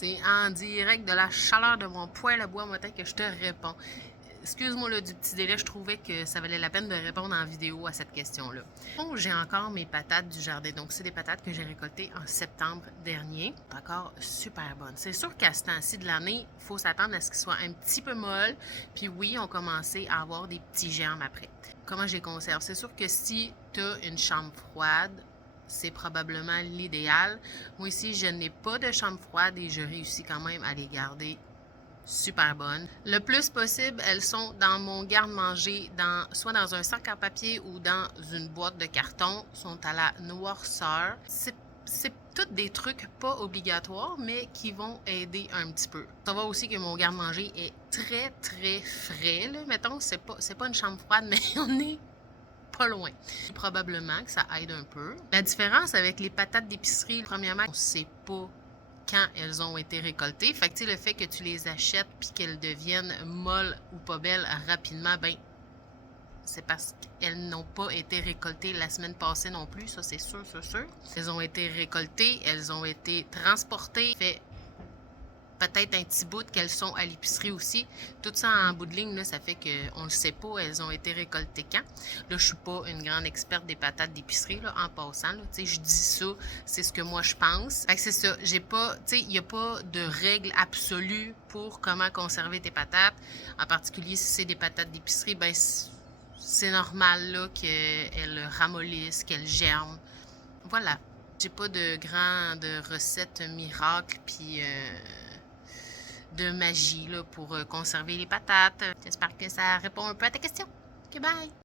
C'est en direct de la chaleur de mon poêle à bois matin que je te réponds. Excuse-moi là, du petit délai, je trouvais que ça valait la peine de répondre en vidéo à cette question-là. Bon, j'ai encore mes patates du jardin. Donc, c'est des patates que j'ai récoltées en septembre dernier. Encore super bonnes. C'est sûr qu'à ce temps-ci de l'année, il faut s'attendre à ce qu'ils soient un petit peu molles. Puis oui, on commencé à avoir des petits germes après. Comment je les conserve? C'est sûr que si tu as une chambre froide, c'est probablement l'idéal. Moi ici, je n'ai pas de chambre froide et je réussis quand même à les garder super bonnes. Le plus possible, elles sont dans mon garde-manger, soit dans un sac en papier ou dans une boîte de carton, sont à la noirceur. C'est tous des trucs pas obligatoires, mais qui vont aider un petit peu. Ça va aussi que mon garde-manger est très, très frais. Là. Mettons, c'est pas une chambre froide, mais on est pas loin. Probablement que ça aide un peu. La différence avec les patates d'épicerie, premièrement, on sait pas quand elles ont été récoltées. Fait que le fait que tu les achètes puis qu'elles deviennent molles ou pas belles rapidement, ben c'est parce qu'elles n'ont pas été récoltées la semaine passée non plus, ça c'est sûr, c'est sûr. Elles ont été récoltées, elles ont été transportées, fait peut-être un petit bout qu'elles sont à l'épicerie aussi. Tout ça en bout de ligne, là, ça fait qu'on ne le sait pas, elles ont été récoltées quand. Là, je suis pas une grande experte des patates d'épicerie, là, en passant. Là, je dis ça, c'est ce que moi je pense. Fait que c'est ça, j'ai pas, il n'y a pas de règle absolue pour comment conserver tes patates. En particulier, si c'est des patates d'épicerie, ben c'est normal là qu'elles ramollissent, qu'elles germent. Voilà. J'ai pas de recettes miracles, puis de magie là, pour conserver les patates. J'espère que ça répond un peu à ta question. Ok, bye!